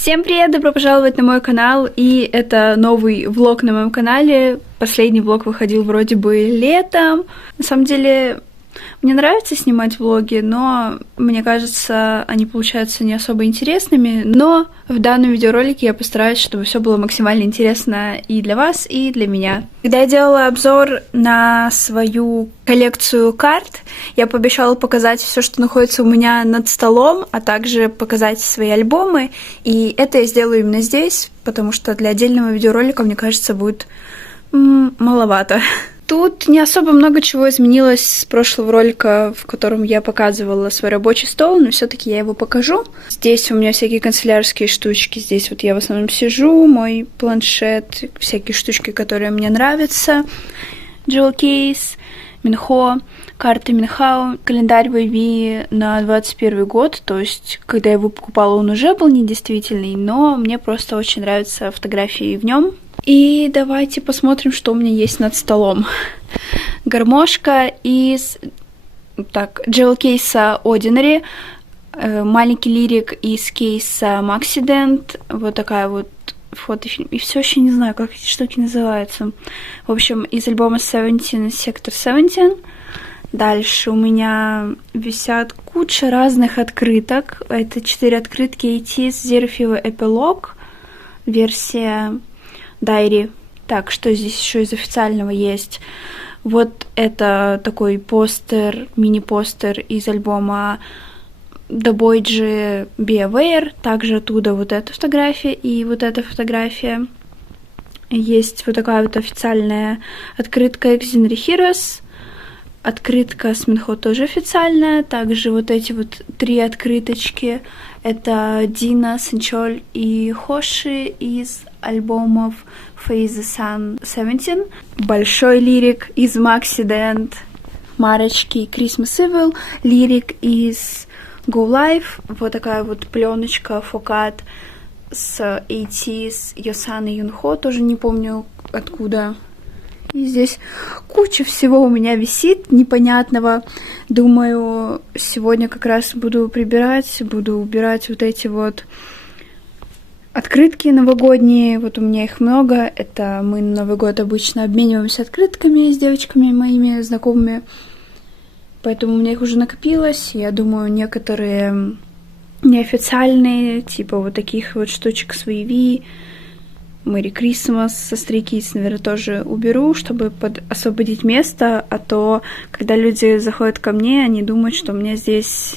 Всем привет, добро пожаловать на мой канал, и это новый влог на моем канале. Последний влог выходил вроде бы летом. На самом деле, мне нравится снимать влоги, но мне кажется, они получаются не особо интересными. Но в данном видеоролике я постараюсь, чтобы все было максимально интересно и для вас, и для меня. Когда я делала обзор на свою коллекцию карт, я пообещала показать все, что находится у меня над столом, а также показать свои альбомы. И это я сделаю именно здесь, потому что для отдельного видеоролика, мне кажется, будет маловато. Тут не особо много чего изменилось с прошлого ролика, в котором я показывала свой рабочий стол, но все-таки я его покажу. Здесь у меня всякие канцелярские штучки, здесь вот я в основном сижу, мой планшет, всякие штучки, которые мне нравятся. Jewel Case, Минхо, карты Минхао, календарь Вэйви на 21 год, то есть, когда я его покупала, он уже был недействительный, но мне просто очень нравятся фотографии в нем. И давайте посмотрим, что у меня есть над столом. Гармошка из Jewel кейса Ordinary, маленький лирик из кейса Maxident, вот такая вот фотофильм. И все еще не знаю, как эти штуки называются. В общем, из альбома 17 Sector 17. Дальше у меня висят куча разных открыток. Это 4 открытки ATEEZ Zero Fever Epilogue, версия Diary. Так, что здесь еще из официального есть? Вот это такой постер, мини-постер из альбома The Boy G Be Aware. Также оттуда вот эта фотография и вот эта фотография. Есть вот такая вот официальная открытка Exinary Heroes. Открытка с Минхо тоже официальная. Также вот эти вот 3 открыточки. Это Дина, Сенчоль и Хоши из альбомов Face the Sun 17. Большой лирик из Maxident. Марочки Christmas Evil. Лирик из Go Live. Вот такая вот пленочка фокат с ATEEZ, Йосан и Юнхо. Тоже не помню откуда. И здесь куча всего у меня висит непонятного. Думаю, сегодня как раз буду убирать вот эти вот открытки новогодние. Вот у меня их много. Это мы на Новый год обычно обмениваемся открытками с девочками моими знакомыми. Поэтому у меня их уже накопилось. Я думаю, некоторые неофициальные, типа вот таких вот штучек с Вэйви, Merry Christmas со Stray Kids, наверное, тоже уберу, чтобы освободить место, а то, когда люди заходят ко мне, они думают, что у меня здесь...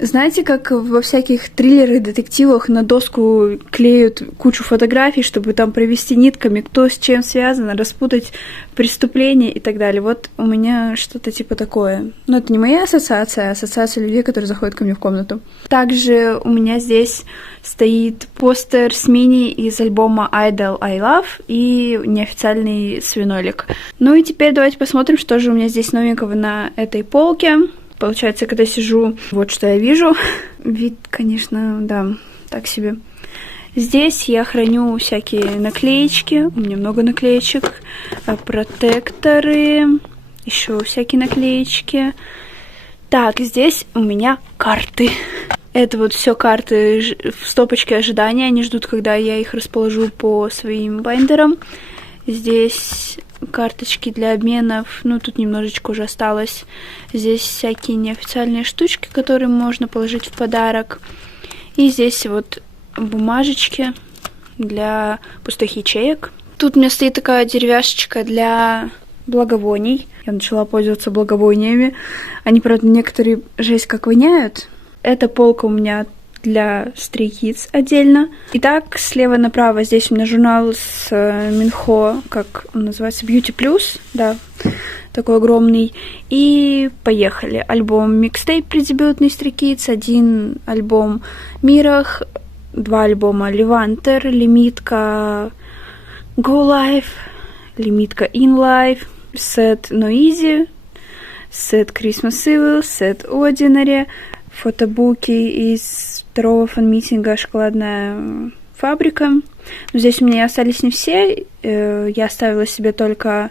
Знаете, как во всяких триллерах, детективах на доску клеют кучу фотографий, чтобы там провести нитками, кто с чем связан, распутать преступление и так далее. Вот у меня что-то типа такое. Но это не моя ассоциация, а ассоциация людей, которые заходят ко мне в комнату. Также у меня здесь стоит постер с мини из альбома Idol I Love и неофициальный свинолик. Ну и теперь давайте посмотрим, что же у меня здесь новенького на этой полке. Получается, когда сижу, вот что я вижу. Вид, конечно, да, так себе. Здесь я храню всякие наклеечки. У меня много наклеечек. Протекторы. Еще всякие наклеечки. Так, здесь у меня карты. Это вот все карты в стопочке ожидания. Они ждут, когда я их расположу по своим байндерам. Здесь карточки для обменов, ну тут немножечко уже осталось. Здесь всякие неофициальные штучки, которые можно положить в подарок. И здесь вот бумажечки для пустых ячеек. Тут у меня стоит такая деревяшечка для благовоний. Я начала пользоваться благовониями. Они, правда, некоторые жесть как воняют. Эта полка у меня для Stray Kids отдельно. Итак, слева направо здесь у меня журнал с Минхо, как он называется, Beauty Plus, да, такой огромный. И поехали. Альбом микстейп преддебютный Stray Kids, 1 альбом Мирах, 2 альбома Levanter, лимитка Go Live, лимитка In Life, сет Noisy, сет Christmas Evil, сет Ordinary, фотобуки из второго фан-митинга «Шоколадная фабрика». Но здесь у меня остались не все. Я оставила себе только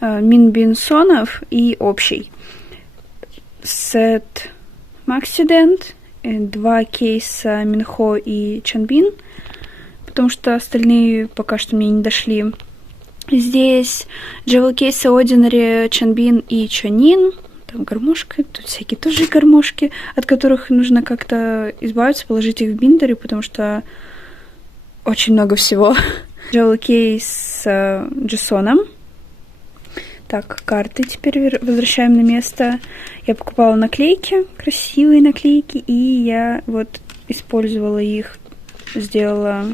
Минбинсонов и общий. Сет Maxident 2 кейса Минхо и Чанбин, потому что остальные пока что мне не дошли. Здесь джевел кейсы Ordinary, Чанбин и Чонин. Там гармошка, тут всякие тоже гармошки, от которых нужно как-то избавиться, положить их в биндеры, потому что очень много всего. Джевел кейс с Джессоном. Так, карты теперь возвращаем на место. Я покупала наклейки, красивые наклейки, и я вот использовала их, сделала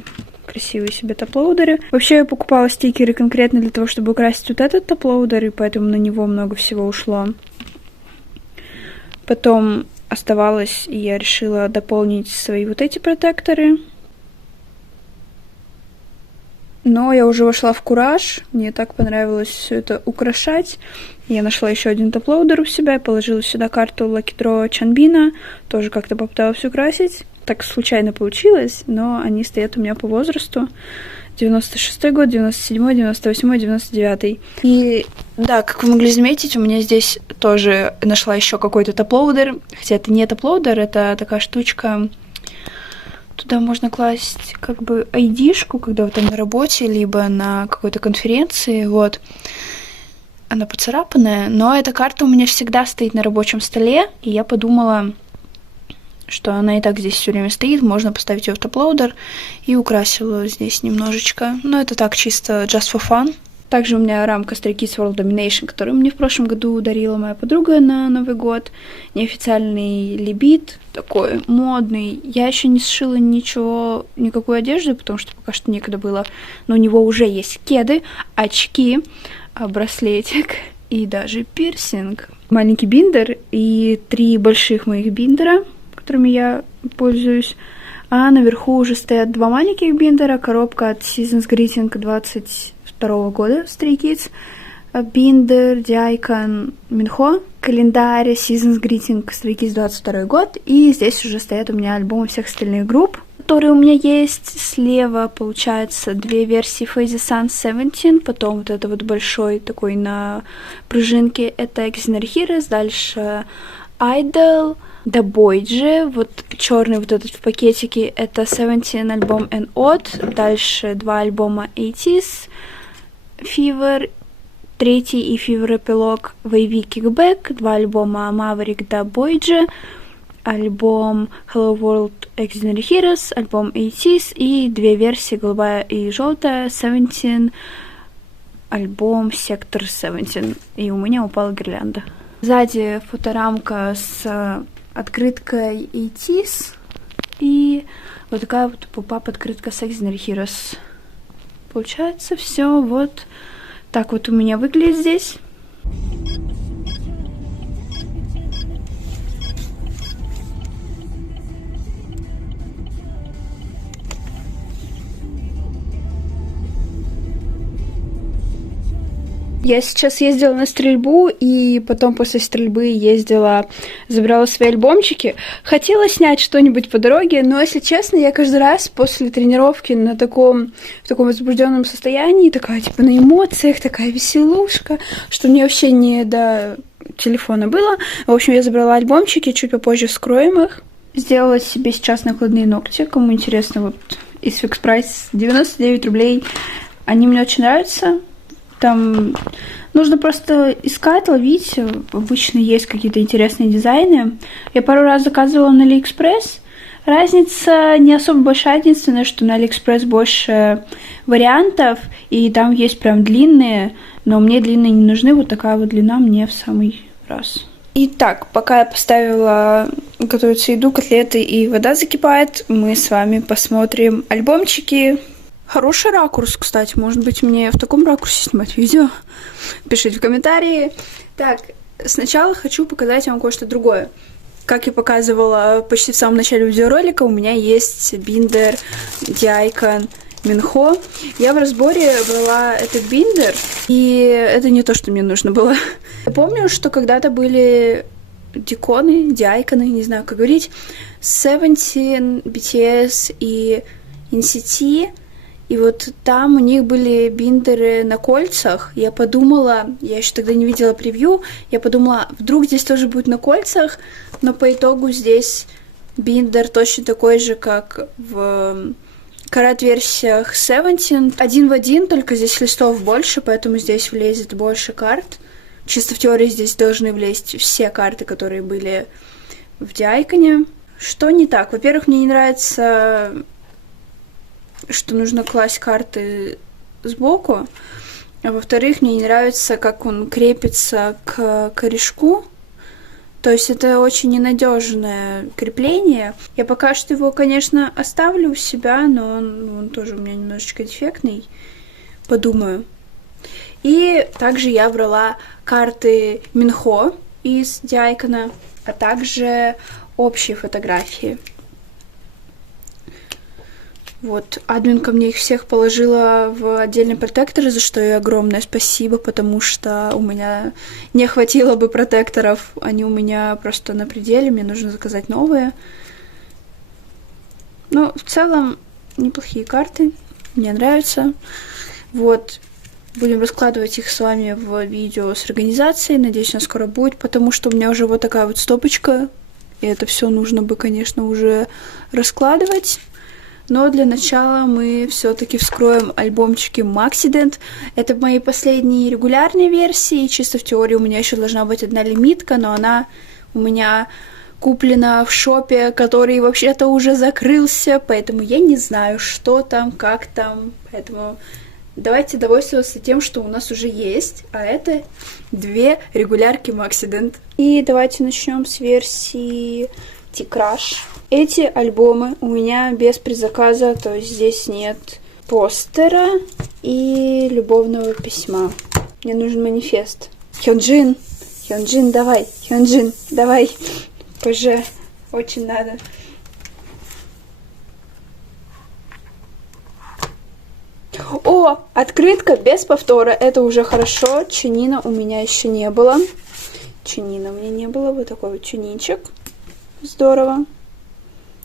красивые себе топ-лоудеры. Вообще я покупала стикеры конкретно для того, чтобы украсить вот этот топ-лоудер, и поэтому на него много всего ушло. Потом оставалось, и я решила дополнить свои вот эти протекторы. Но я уже вошла в кураж, мне так понравилось все это украшать. Я нашла еще один топ-лоудер у себя и положила сюда карту Lucky Draw Чанбина. Тоже как-то попыталась украсить. Так случайно получилось, но они стоят у меня по возрасту. 96-й год, 97-й, 98-й, 99-й. И да, как вы могли заметить, у меня здесь тоже нашла еще какой-то топ-лоудер. Хотя это не топ-лоудер, это такая штучка. Туда можно класть как бы ID-шку, когда вы там на работе, либо на какой-то конференции, вот. Она поцарапанная, но эта карта у меня всегда стоит на рабочем столе, и я подумала, что она и так здесь все время стоит, можно поставить ее в топ-лоудер, и украсила здесь немножечко. Но это так, чисто just for fun. Также у меня рамка Stray Kids World Domination, которую мне в прошлом году дарила моя подруга на Новый год. Неофициальный либит, такой модный. Я еще не сшила ничего, никакую одежду, потому что пока что некогда было. Но у него уже есть кеды, очки, браслетик и даже пирсинг. Маленький биндер и 3 больших моих биндера, которыми я пользуюсь. А наверху уже стоят 2 маленьких биндера, коробка от Seasons Greeting 22 года Stray Kids, биндер, Диайкон, Минхо, календарь Seasons Greeting Stray Kids 22 год, и здесь уже стоят у меня альбомы всех остальных групп, которые у меня есть. Слева, получается, 2 версии Phase Sun 17, потом вот это вот большой такой на пружинке, это Exiner Heroes, дальше Idol, The Boyge, вот черный вот этот в пакетике, это 17 альбом and Odd, дальше 2 альбома 80s, Fever, 3 и Fever эпилог Wavy Kickback, 2 альбома Maverick The Boyge, альбом Hello World Exiner Heroes, альбом 80s и 2 версии, голубая и желтая, 17, альбом Sector 17, и у меня упала гирлянда. Сзади фоторамка с открыткой 80s и вот такая вот поп-ап открытка с Exiner Heroes. Получается все вот так вот у меня выглядит здесь. Я сейчас ездила на стрельбу, и потом после стрельбы ездила, забирала свои альбомчики. Хотела снять что-нибудь по дороге, но, если честно, я каждый раз после тренировки в таком возбужденном состоянии, такая, типа, на эмоциях, такая веселушка, что мне вообще не до телефона было. В общем, я забрала альбомчики, чуть попозже вскроем их. Сделала себе сейчас накладные ногти, кому интересно, вот из Fix Price 99 рублей. Они мне очень нравятся. Там нужно просто искать, ловить. Обычно есть какие-то интересные дизайны. Я пару раз заказывала на AliExpress. Разница не особо большая. Единственное, что на AliExpress больше вариантов. И там есть прям длинные. Но мне длинные не нужны. Вот такая вот длина мне в самый раз. Итак, пока я поставила готовиться еду, котлеты и вода закипает, мы с вами посмотрим альбомчики. Хороший ракурс, кстати. Может быть, мне в таком ракурсе снимать видео? Пишите в комментарии. Так, сначала хочу показать вам кое-что другое. Как я показывала почти в самом начале видеоролика, у меня есть биндер Диайкон Минхо. Я в разборе брала этот биндер, и это не то, что мне нужно было. Я помню, что когда-то были диайконы, не знаю, как говорить, 17, BTS и NCT. И вот там у них были биндеры на кольцах. Я подумала, я еще тогда не видела превью, я подумала, вдруг здесь тоже будет на кольцах, но по итогу здесь биндер точно такой же, как в карат-версиях 17. Один в один, только здесь листов больше, поэтому здесь влезет больше карт. Чисто в теории здесь должны влезть все карты, которые были в Диайконе. Что не так? Во-первых, мне не нравится, что нужно класть карты сбоку. А во-вторых, мне не нравится, как он крепится к корешку. То есть это очень ненадежное крепление. Я пока что его, конечно, оставлю у себя, но он тоже у меня немножечко дефектный. Подумаю. И также я брала карты Минхо из Диайкона, а также общие фотографии. Вот, админка мне их всех положила в отдельный протектор, за что ей огромное спасибо, потому что у меня не хватило бы протекторов, они у меня просто на пределе, мне нужно заказать новые. Но в целом неплохие карты, мне нравятся. Вот, будем раскладывать их с вами в видео с организацией, надеюсь, она скоро будет, потому что у меня уже вот такая вот стопочка, и это все нужно бы, конечно, уже раскладывать. Но для начала мы все-таки вскроем альбомчики Maxident. Это мои последние регулярные версии. Чисто в теории у меня еще должна быть одна лимитка, но она у меня куплена в шопе, который вообще-то уже закрылся, поэтому я не знаю, что там, как там. Поэтому давайте довольствоваться тем, что у нас уже есть, а это 2 регулярки Maxident. И давайте начнем с версии T-Crush. Эти альбомы у меня без предзаказа, то есть здесь нет постера и любовного письма. Мне нужен манифест. Хёнджин, давай, Хёнджин, давай. Позже, очень надо. О, открытка без повтора, это уже хорошо. Чунина у меня еще не было. Вот такой вот чунинчик. Здорово.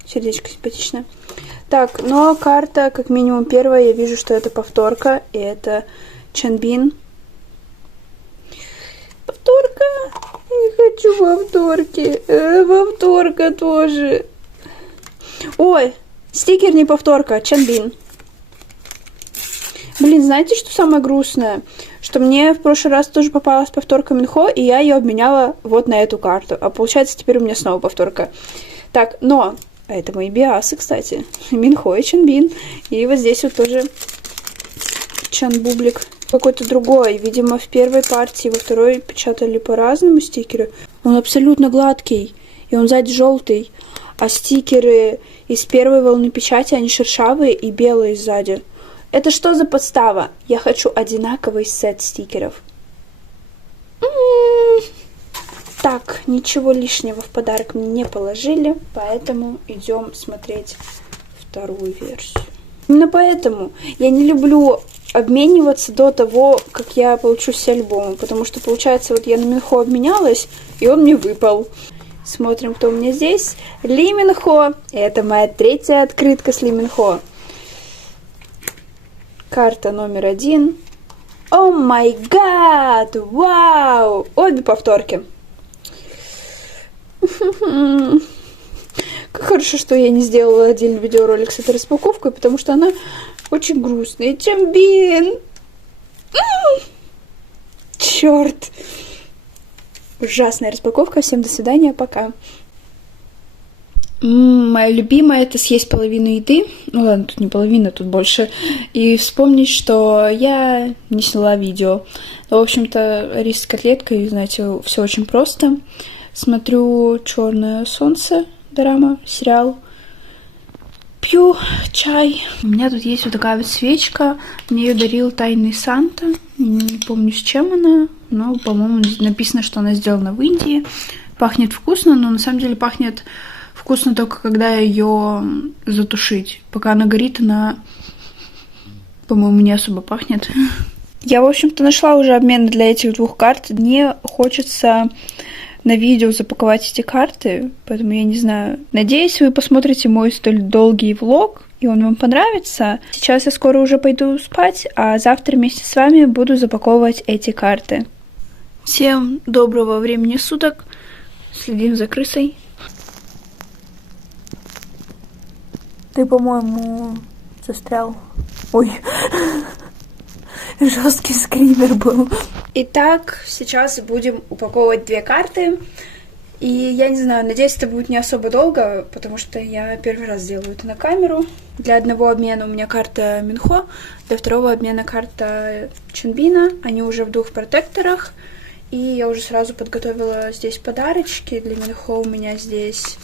Сердечко симпатичное. Так, но карта, как минимум первая, я вижу, что это повторка, и это Чанбин. Повторка! Не хочу повторки. Повторка тоже. Ой, стикер не повторка, Чанбин. Блин, знаете, что самое грустное? Что мне в прошлый раз тоже попалась повторка Минхо, и я ее обменяла вот на эту карту. А получается, теперь у меня снова повторка. Так, но... это мои биасы, кстати. Минхо и Чанбин. И вот здесь вот тоже Чанбублик. Какой-то другой. Видимо, в первой партии, во второй печатали по-разному стикеры. Он абсолютно гладкий. И он сзади желтый. А стикеры из первой волны печати, они шершавые и белые сзади. Это что за подстава? Я хочу одинаковый сет стикеров. Так, ничего лишнего в подарок мне не положили, поэтому идем смотреть вторую версию. Именно поэтому я не люблю обмениваться до того, как я получу все альбомы, потому что, получается, вот я на Минхо обменялась, и он мне выпал. Смотрим, кто у меня здесь. Ли Минхо. Это моя 3-я открытка с Ли Минхо. Карта номер 1. О май гад! Вау! Обе повторки. Как хорошо, что я не сделала отдельный видеоролик с этой распаковкой, потому что она очень грустная. Чанбин! Черт! Ужасная распаковка. Всем до свидания, пока. Моя любимая — это съесть половину еды. Ну ладно, тут не половина, тут больше. И вспомнить, что я не сняла видео. В общем-то, рис с котлеткой, знаете, все очень просто. Смотрю «Черное солнце», дорама, сериал. Пью чай. У меня тут есть вот такая вот свечка. Мне ее дарил Тайный Санта. Не помню, с чем она, но, по-моему, написано, что она сделана в Индии. Пахнет вкусно, но на самом деле пахнет вкусно только когда ее затушить. Пока она горит, она, по-моему, не особо пахнет. Я, в общем-то, нашла уже обмен для этих 2 карт. Мне хочется на видео запаковать эти карты, поэтому я не знаю. Надеюсь, вы посмотрите мой столь долгий влог, и он вам понравится. Сейчас я скоро уже пойду спать, а завтра вместе с вами буду запаковывать эти карты. Всем доброго времени суток. Следим за крысой. Ты, по-моему, застрял. Ой, жесткий скример был. Итак, сейчас будем упаковывать 2 карты. И я не знаю, надеюсь, это будет не особо долго, потому что я первый раз делаю это на камеру. Для одного обмена у меня карта Минхо, для второго обмена карта Чонбина. Они уже в 2 протекторах. И я уже сразу подготовила здесь подарочки. Для Минхо у меня здесь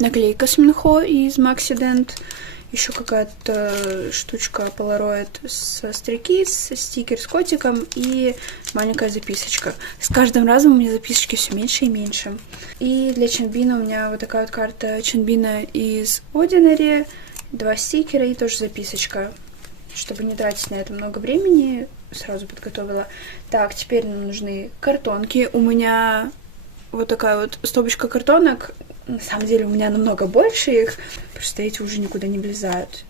наклейка с Минхо из Maxident. Еще какая-то штучка Polaroid со Stray Kids, стикер с котиком и маленькая записочка. С каждым разом у меня записочки все меньше и меньше. И для Чонбина у меня вот такая вот карта Чонбина из Ordinary, 2 стикера и тоже записочка. Чтобы не тратить на это много времени, сразу подготовила. Так, теперь нам нужны картонки. У меня вот такая вот стопочка картонок. На самом деле у меня намного больше их, просто эти уже никуда не влезают.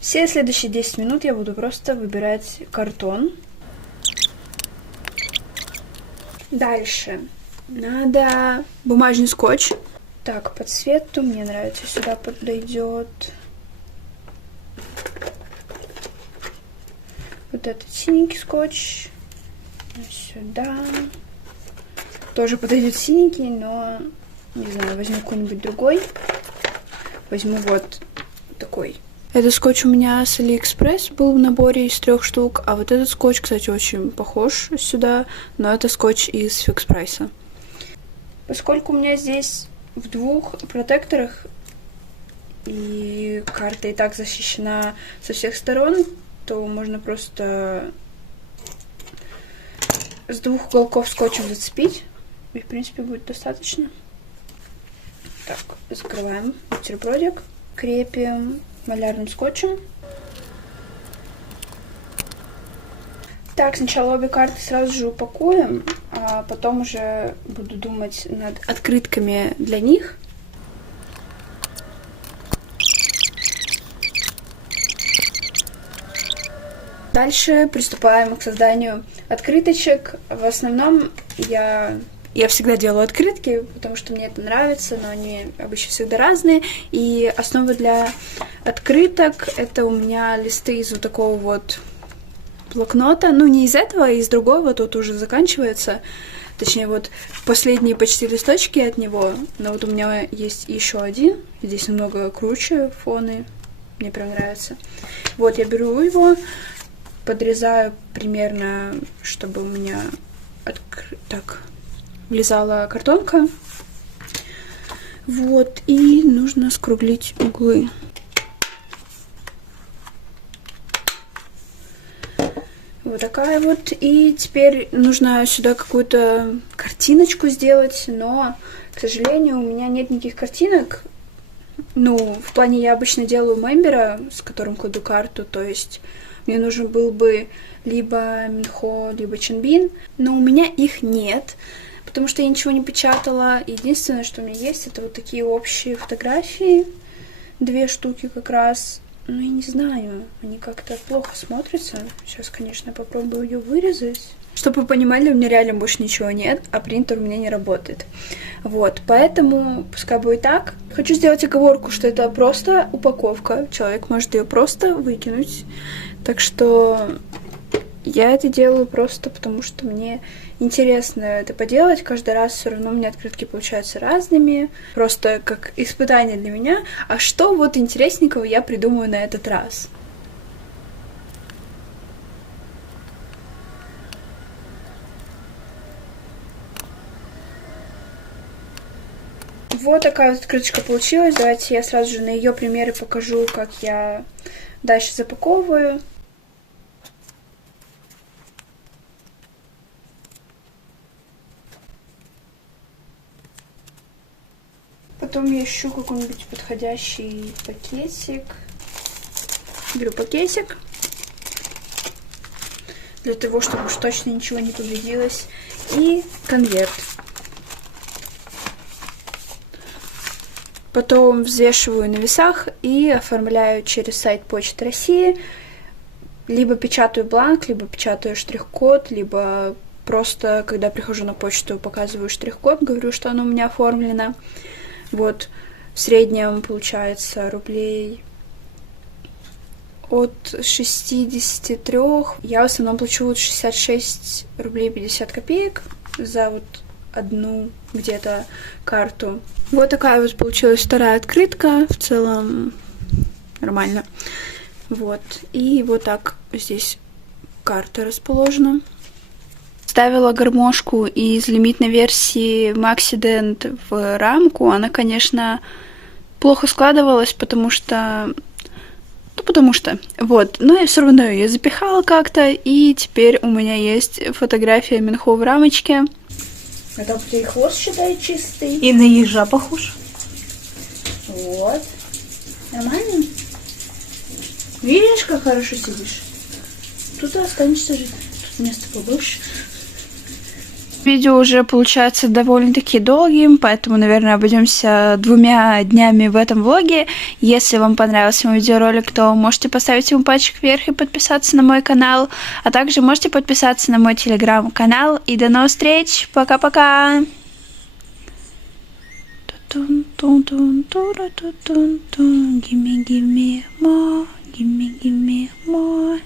Все следующие 10 минут я буду просто выбирать картон. Дальше надо бумажный скотч. Так, по цвету мне нравится, сюда подойдет. Вот этот синенький скотч. Сюда. Тоже подойдет синенький, но не знаю, возьму какой-нибудь другой. Возьму вот такой. Этот скотч у меня с AliExpress был в наборе из 3 штук, а вот этот скотч, кстати, очень похож сюда, но это скотч из Fix Price. Поскольку у меня здесь в 2 протекторах и карта и так защищена со всех сторон, то можно просто с 2 уголков скотчем зацепить, и, в принципе, будет достаточно. Так, закрываем бутербродик, крепим малярным скотчем. Так, сначала обе карты сразу же упакуем, а потом уже буду думать над открытками для них. Дальше приступаем к созданию открыточек. В основном я всегда делаю открытки, потому что мне это нравится, но они обычно всегда разные. И основа для открыток — это у меня листы из вот такого вот блокнота. Ну, не из этого, а из другого. Тут уже заканчивается. Точнее, вот последние почти листочки от него. Но вот у меня есть еще один. Здесь намного круче фоны. Мне прям нравится. Вот, я беру его, подрезаю примерно, чтобы у меня так влезала картонка. Вот, и нужно скруглить углы. Вот такая вот. И теперь нужно сюда какую-то картиночку сделать, но, к сожалению, у меня нет никаких картинок. Ну, в плане я обычно делаю мембера, с которым кладу карту, то есть мне нужен был бы либо Минхо, либо Чонбин, но у меня их нет, потому что я ничего не печатала. Единственное, что у меня есть, это вот такие общие фотографии, 2 штуки как раз. Ну, я не знаю, они как-то плохо смотрятся. Сейчас, конечно, попробую ее вырезать. Чтобы вы понимали, у меня реально больше ничего нет, а принтер у меня не работает. Вот, поэтому пускай будет так. Хочу сделать оговорку, что это просто упаковка. Человек может ее просто выкинуть. Так что я это делаю просто потому, что мне интересно это поделать. Каждый раз все равно у меня открытки получаются разными. Просто как испытание для меня. А что вот интересненького я придумаю на этот раз? Вот такая вот открыточка получилась. Давайте я сразу же на ее примере покажу, как я дальше запаковываю. Потом я ищу какой-нибудь подходящий пакетик. Беру пакетик. Для того, чтобы уж точно ничего не повредилось. И конверт. Потом взвешиваю на весах и оформляю через сайт Почты России. либо печатаю бланк, либо печатаю штрих-код, либо просто, когда прихожу на почту, показываю штрих-код, говорю, что оно у меня оформлено. Вот, в среднем получается рублей от 63. Я в основном плачу вот 66 рублей 50 копеек за вот одну где-то карту. Вот такая вот получилась вторая открытка. В целом нормально. Вот. И вот так здесь карта расположена. Ставила гармошку из лимитной версии Maxident в рамку. Она, конечно, плохо складывалась, потому что... Вот. Но я все равно ее запихала как-то, и теперь у меня есть фотография Минхо в рамочке. А там кто и хвост, считай, чистый. И на ежа похож. Вот. Нормально? Видишь, как хорошо сидишь? Тут и останешься жить. Тут места побольше. Видео уже получается довольно-таки долгим, поэтому, наверное, обойдемся 2 днями в этом влоге. Если вам понравился мой видеоролик, то можете поставить ему пальчик вверх и подписаться на мой канал, а также можете подписаться на мой телеграм-канал. И до новых встреч! Пока-пока! Gimme more, gimme more.